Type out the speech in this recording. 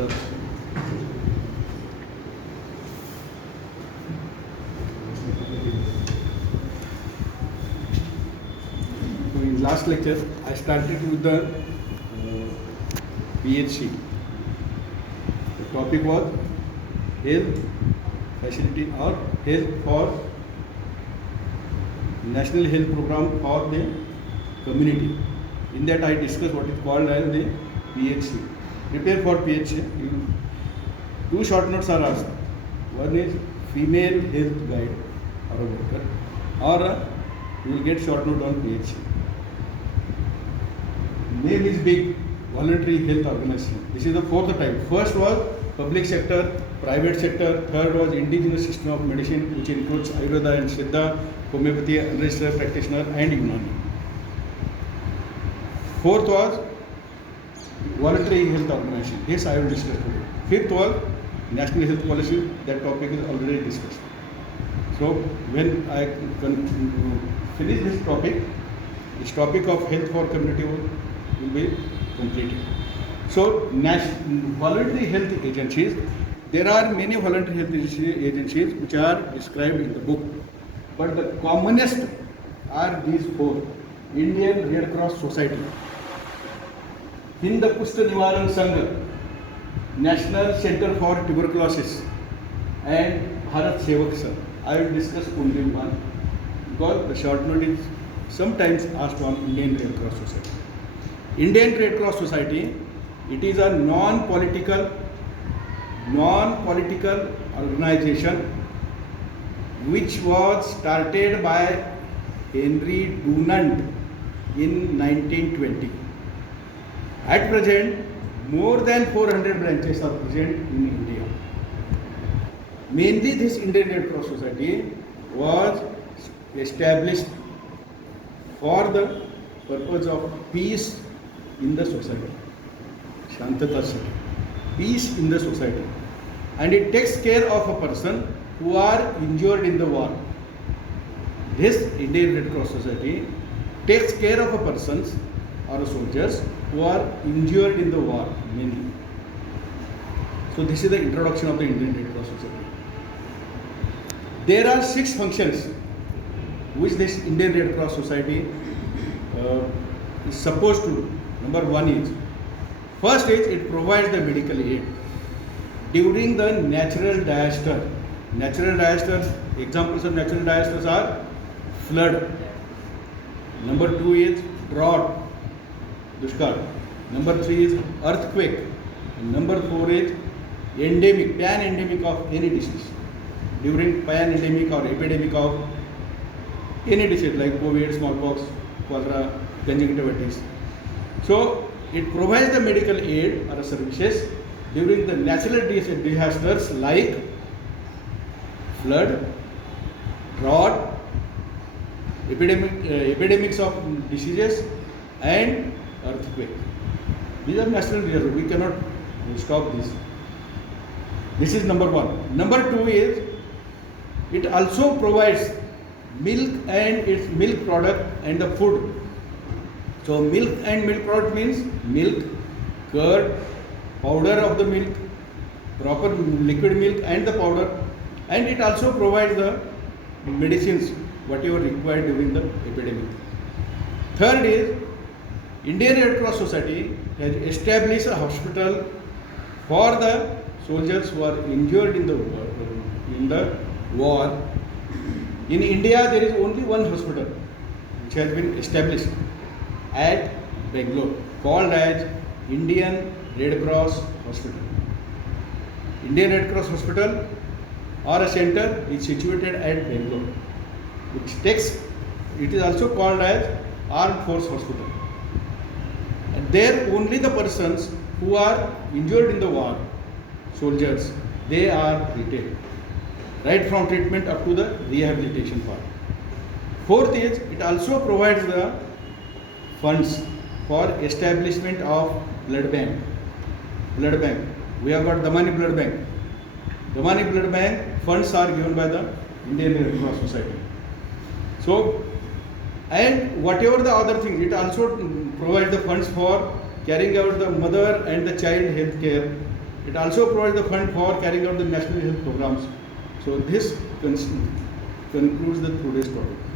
sir. So in last lecture, I started with the PHC. The topic was health facility or health for National Health Program for the community. In that I discussed what is called as the PHC. Prepare for PHC. Two short notes are asked. One is female health guide or a worker, or you will get short note on PHC. Name is big, voluntary health organization. This is the fourth type. First was public sector, private sector. Third was indigenous system of medicine, which includes Ayurveda and Siddha, homeopathy, unregistered practitioner, and Unani. Fourth was voluntary health organization. This I will discuss today. Fifth was national health policy. That topic is already discussed. So when I finish this topic of health for community will be completed. So voluntary health agencies. There are many voluntary health agencies which are described in the book, but the commonest are these four: Indian Red Cross Society, Hind Kushta Nivaran Sangh, National Center for Tuberculosis, and Bharat Sevak Sangh. I will discuss only one because the short note is sometimes asked on Indian Red Cross Society. Indian Red Cross Society, it is a non-political organization which was started by Henry Dunant in 1920. At present, more than 400 branches are present in India. Mainly this Indian Red Cross Society was established for the purpose of peace in the society. Shantata Sati. Peace in the society. And it takes care of a person who are injured in the war. This Indian Red Cross Society takes care of a persons or soldiers who are injured in the war mainly. So this is the introduction of the Indian Red Cross Society. There are 6 functions which this Indian Red Cross Society is supposed to do. Number 1 is, first is it provides the medical aid during the natural disaster. Natural disasters, examples of natural disasters are flood. Number 2 is drought, dushkal. Number 3 is earthquake. And number 4 is endemic, pan-endemic of any disease. During pan-endemic or epidemic of any disease like COVID, smallpox, cholera, conjunctivitis. So it provides the medical aid or services during the natural disasters like flood, drought, epidemics of diseases, and earthquake. These are natural disasters. We cannot stop this. This is number 1. Number 2 is it also provides milk and its milk product and the food. So milk and milk product means milk, curd, powder of the milk, proper liquid milk and the powder, and it also provides the medicines whatever required during the epidemic. Third is Indian Red Cross Society has established a hospital for the soldiers who are injured in the war. In India there is only one hospital which has been established at Bangalore called as Indian Red Cross Hospital. Indian Red Cross Hospital or a center is situated at Bangalore, it is also called as Armed Force Hospital. And there only the persons who are injured in the war, soldiers, they are treated. Right from treatment up to the rehabilitation part. Fourth is it also provides the funds for establishment of blood bank. We have got Damani Blood Bank. Damani Blood Bank funds are given by the Indian Red Cross Society. So, and whatever the other things, it also provides the funds for carrying out the mother and the child health care. It also provides the fund for carrying out the national health programs. So this concludes the today's topic.